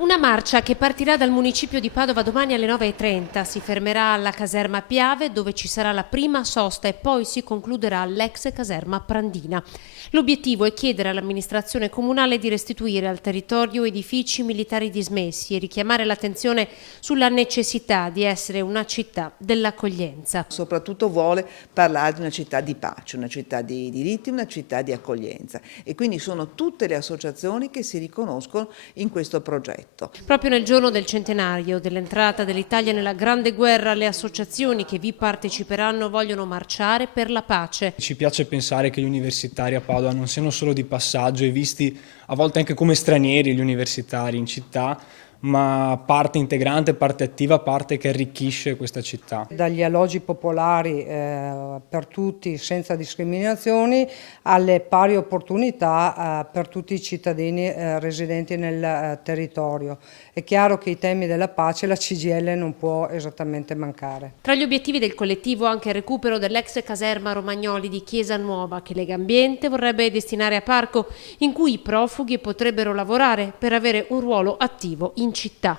Una marcia che partirà dal municipio di Padova domani alle 9:30, si fermerà alla caserma Piave dove ci sarà la prima sosta e poi si concluderà all'ex caserma Prandina. L'obiettivo è chiedere all'amministrazione comunale di restituire al territorio edifici militari dismessi e richiamare l'attenzione sulla necessità di essere una città dell'accoglienza. Soprattutto vuole parlare di una città di pace, una città di diritti, una città di accoglienza e quindi sono tutte le associazioni che si riconoscono in questo progetto. Proprio nel giorno del centenario dell'entrata dell'Italia nella Grande Guerra, le associazioni che vi parteciperanno vogliono marciare per la pace. Ci piace pensare che gli universitari a Padova non siano solo di passaggio e visti a volte anche come stranieri gli universitari in città, ma parte integrante, parte attiva, parte che arricchisce questa città. Dagli alloggi popolari per tutti senza discriminazioni alle pari opportunità per tutti i cittadini residenti nel territorio. È chiaro che i temi della pace la CGIL non può esattamente mancare. Tra gli obiettivi del collettivo anche il recupero dell'ex caserma Romagnoli di Chiesa Nuova che Legambiente vorrebbe destinare a parco in cui i profughi potrebbero lavorare per avere un ruolo attivo in città.